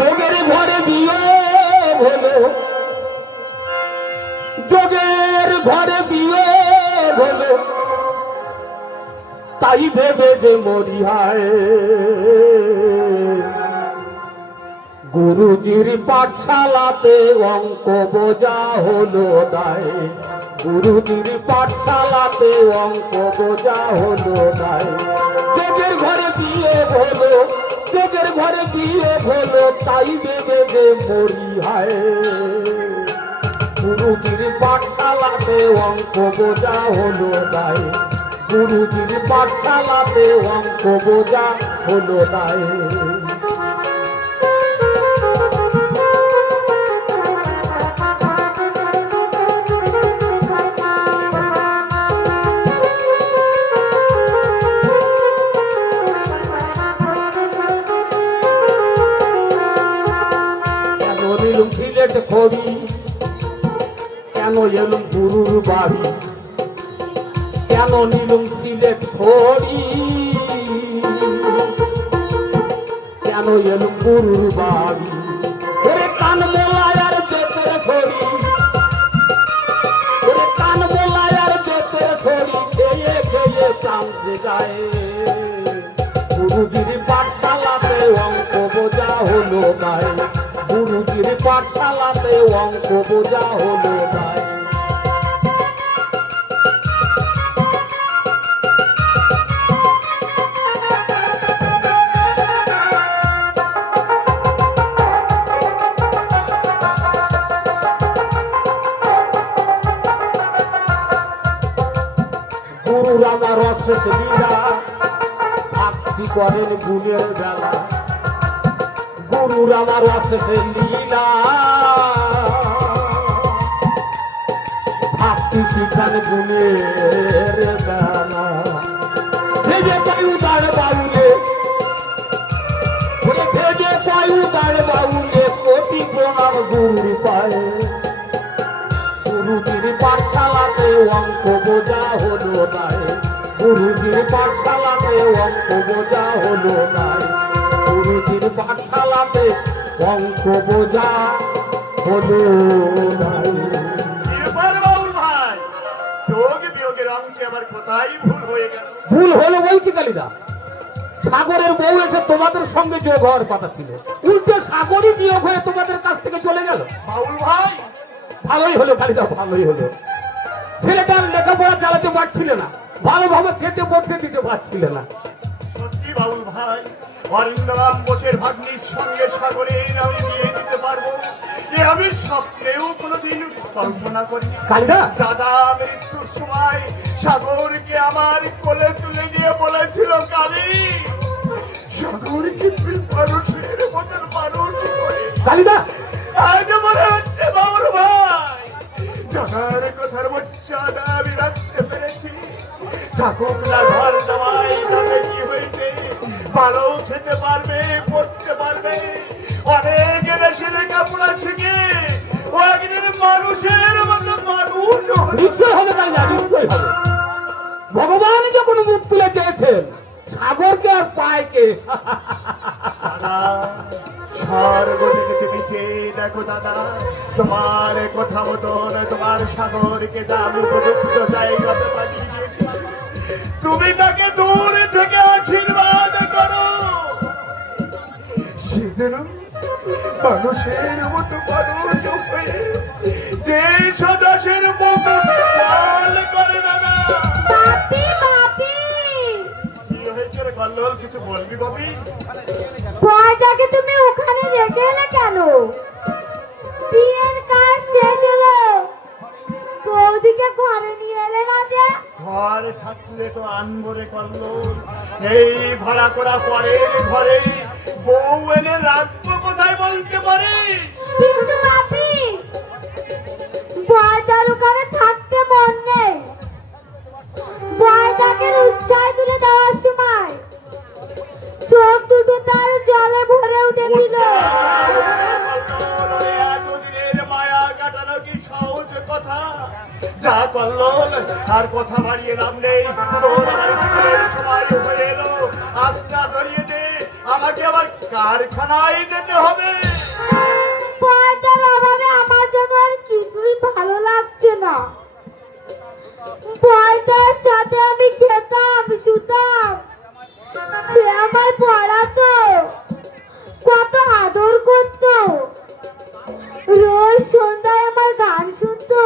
যোগের ঘরে বিয়ে হলো। যোগের ঘরে বিয়ে হলো। তাই ভেবে যে মরিহায়। গুরুজির পাঠশালাতে অঙ্ক বোঝা হলো দায় গুরুজির পাঠশালাতে অঙ্ক বোঝা হলো দায় যোগের ঘরে বিয়ে হলো। যোগের ঘরে গিয়ে হলো তাই দেবে যে মরি হায়। গুরুজির পাঠশালাতে অঙ্ক বোঝা হলো দায়। গুরুজির পাঠশালাতে অঙ্ক বোঝা হলো দায়। কেন ফিলেট করি কেন এলুম গুরুর বাড়ি? কেন নিলুম সিলেট করি কেন এলুম গুরুর বাড়ি? অঙ্ক বোঝা হলো গুরুর আমার রসের লীলা। ভক্তি করেন গুণের বেলা গুরুর আমার রসের লীলা। শিখান গুণের বেলা ভেজে পায়ু দাঁড় বাউলে ভেজে পায়ু দাঁড় বাউলে, কোটি প্রণাম গুরুর পায়ে। গুরুজির পাঠশালাতে অঙ্ক বোঝা হলো নাই। গুরুজির পাঠশালাতে অঙ্ক বোঝা হলো নাই। গুরুজির পাঠশালাতে অঙ্ক বোঝা হলো নাই। কোথায় ভুল হয়ে গেল? ভুল হলো বই কি কালিদা? সাগরের বউ এসে তোমাদের সঙ্গে যোগ হওয়ার কথা ছিল উল্টো সাগরই নিয়োগ হয়ে তোমাদের কাছ থেকে চলে গেল। বাউল ভাই! ভালোই হলো কালিদা ভালোই হলো। ছেলেটার লেখাপড়া চালাতে পারছিল না ভালোভাবে খেতে পড়তে দিতে পারছিল না। সত্যি বাউল ভাই অরিন্দম বোসের ভাগ্নির সঙ্গে সাগরের আমি বিয়ে দিতে পারব? এ আমি স্বপ্নেও কোনোদিন কল্পনা করি। কালিদা। দাদা মৃত্যুর সময় সাগরকে আমার কোলে তুলে দিয়ে বলেছিল কালী সাগরকে মানুষের মতন মানুষ কালিদা। আজ মনে হচ্ছে বাউল ভাই টাকার কথার মর্যাদা আমি রাখতে পেরেছি। থাকুক না ঘর জামাই তাতে কি হয়েছে? ভালো খেতে পারবে পড়তে পারবে। অনেক বেশি লেখাপড়া শিখে মানুষের মতো মানুষ নিশ্চয় হবে কালিদা নিশ্চয় হবে। ভগবান যখন মুখ তুলে চেয়েছেন সাগরকে আর স্বর্গ থেকে তুমি চেয়ে দেখো দাদা তোমার কথা মতন তোমার সাগরকে যা আমি উপযুক্ত জায়গাতে পাঠিয়ে দিয়েছি। তুমি তাকে দূর থেকে আশীর্বাদ করো। সে যেন মানুষের মতো মানুষ হয়ে দেশ ও দেশের করে দাদা। পাপি পাপি কি হয়েছে রে কল্লোল কিছু বলবি ববি ভয়টাকে তুমি ওখানে রেখে এলে কেন? বিয়ের কাজ শেষ হলো। বৌদিকে ঘরে নিয়ে এলে না যে? ঘর থাকলে তো আনবরে করল এই ভাড়া করা পরের ঘরে উৎসাহ তুলে দেওয়ার সময় চোখ দুটো তার জলে ভরে উঠেছিল। যা করল আর কথা বাড়িয়ে নাম নেই। তোর আমার স্কুলের সময় হয়ে এলো। আজটা ধরিয়ে দে, আমাকে আবার কারখানায় যেতে হবে। পর্দার সাথে আমি খেতাম, শুতাম। সে আমায় পড়াতো, কত আদর করতো। রোজ সন্ধ্যায় আমার গান শুনতো।